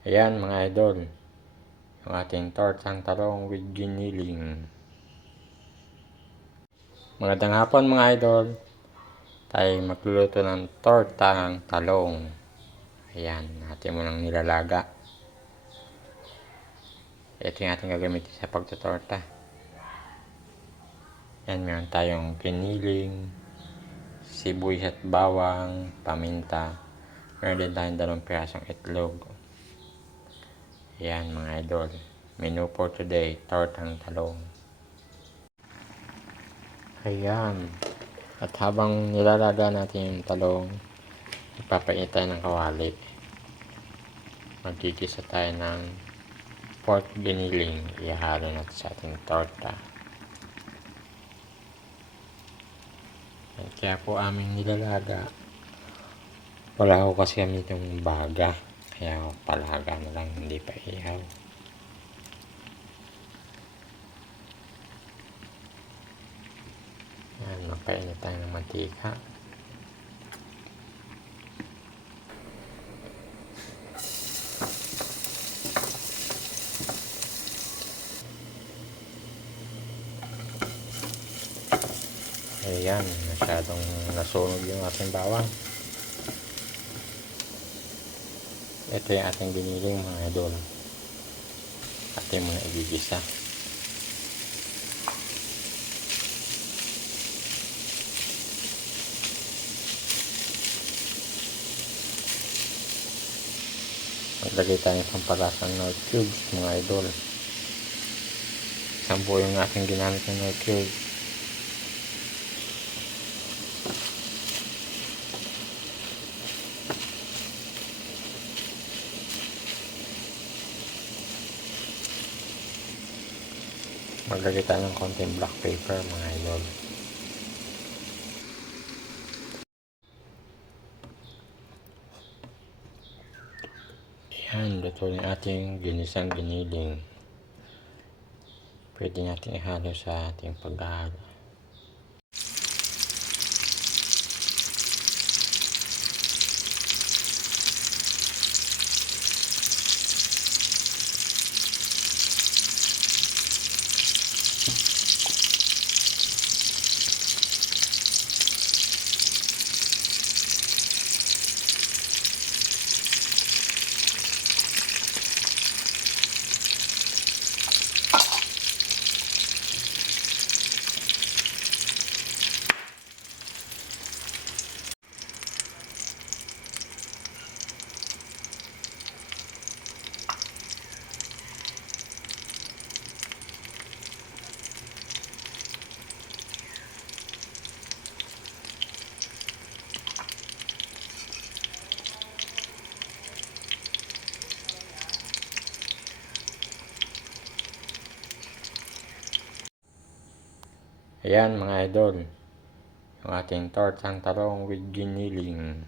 Ayan mga idol, yung ating tortang talong with giniling. Magandang hapon mga idol, tayo magluluto ng tortang talong. Ayan, natin mo lang nilalaga. Ito yung ating gagamitin sa pagtutorta. Ayan, meron tayong giniling, sibuyas at bawang, paminta. Meron din tayong 2 pirasong itlog. Ayan mga idol, menu for today, tortang talong. Ayan, at habang nilalaga natin yung talong, ipapainit tayo ng kawali. Magkikisa tayo ng pork giniling, ihalo natin sa ating torta. At kaya po aming nilalaga, wala ko kasi kami itong baga, kaya palaga na lang, hindi pa ihaw. Ayan, magpainit tayo ng mantika. Ayan, masyadong nasunog yung ating bawang. Ito yung ating giniling mga idol. Atin muna igigisa. Maglagay tayo ng pampalasang Knorr cubes mga idol. Isang buo yung ating ginamit ng Knorr cubes. Maglagay tayo ng konting black pepper mga idol. Ayan, luto yung ating ginisang giniling. Pwede natin ihalo sa ating paghahalo. Ayan mga idol, yung ating tortang talong with giniling.